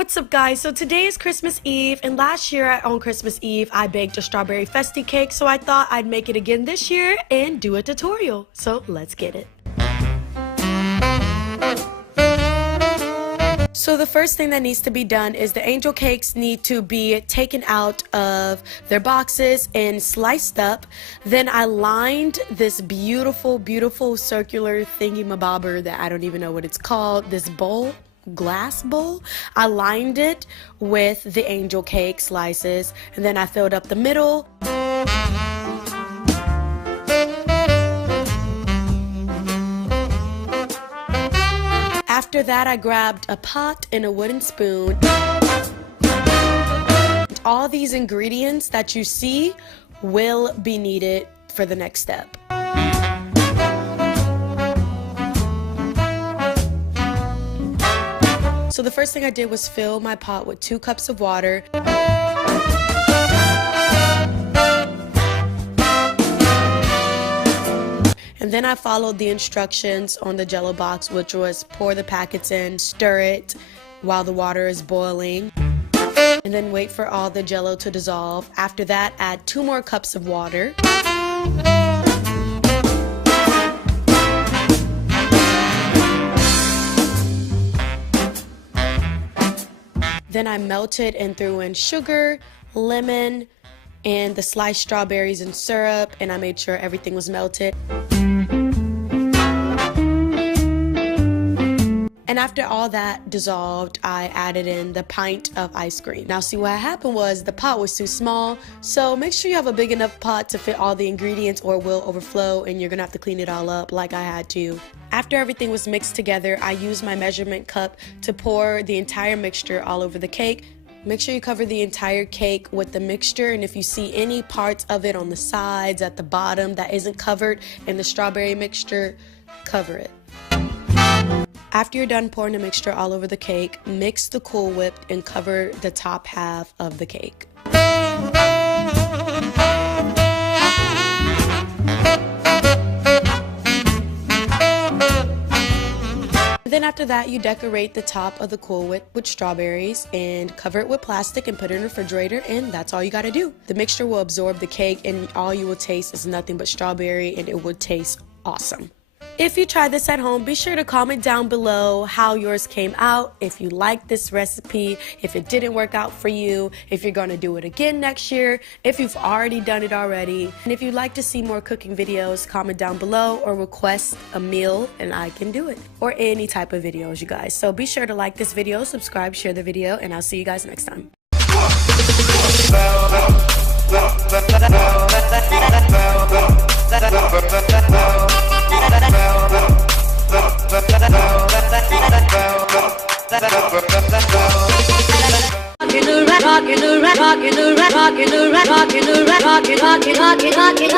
What's up, guys? So today is Christmas Eve, and last year on Christmas Eve I baked a strawberry Festie cake, so I thought I'd make it again this year and do a tutorial. So let's get it. So the first thing that needs to be done is the angel cakes need to be taken out of their boxes and sliced up. Then I lined this beautiful circular thingy-mabobber that I don't even know what it's called, this bowl. Glass bowl. I lined it with the angel cake slices, and then I filled up the middle. After that, I grabbed a pot and a wooden spoon. All these ingredients that you see will be needed for the next step. So the first thing I did was fill my pot with 2 cups of water. And then I followed the instructions on the Jello box, which was pour the packets in, stir it while the water is boiling, and then wait for all the Jello to dissolve. After that, add 2 more cups of water. Then I melted and threw in sugar, lemon, and the sliced strawberries and syrup, and I made sure everything was melted. And after all that dissolved, I added in the pint of ice cream. Now see, what happened was the pot was too small, so make sure you have a big enough pot to fit all the ingredients or it will overflow and you're gonna have to clean it all up like I had to. After everything was mixed together, I used my measurement cup to pour the entire mixture all over the cake. Make sure you cover the entire cake with the mixture, and if you see any parts of it on the sides, at the bottom that isn't covered in the strawberry mixture, cover it. After you're done pouring the mixture all over the cake, mix the Cool Whip and cover the top half of the cake. Then after that, you decorate the top of the Cool Whip with strawberries and cover it with plastic and put it in the refrigerator, and that's all you gotta do. The mixture will absorb the cake and all you will taste is nothing but strawberry, and it will taste awesome. If you try this at home, be sure to comment down below how yours came out, if you like this recipe, if it didn't work out for you, if you're going to do it again next year, if you've already done it already. And if you'd like to see more cooking videos, comment down below or request a meal and I can do it. Or any type of videos, you guys. So be sure to like this video, subscribe, share the video, and I'll see you guys next time. Rockin'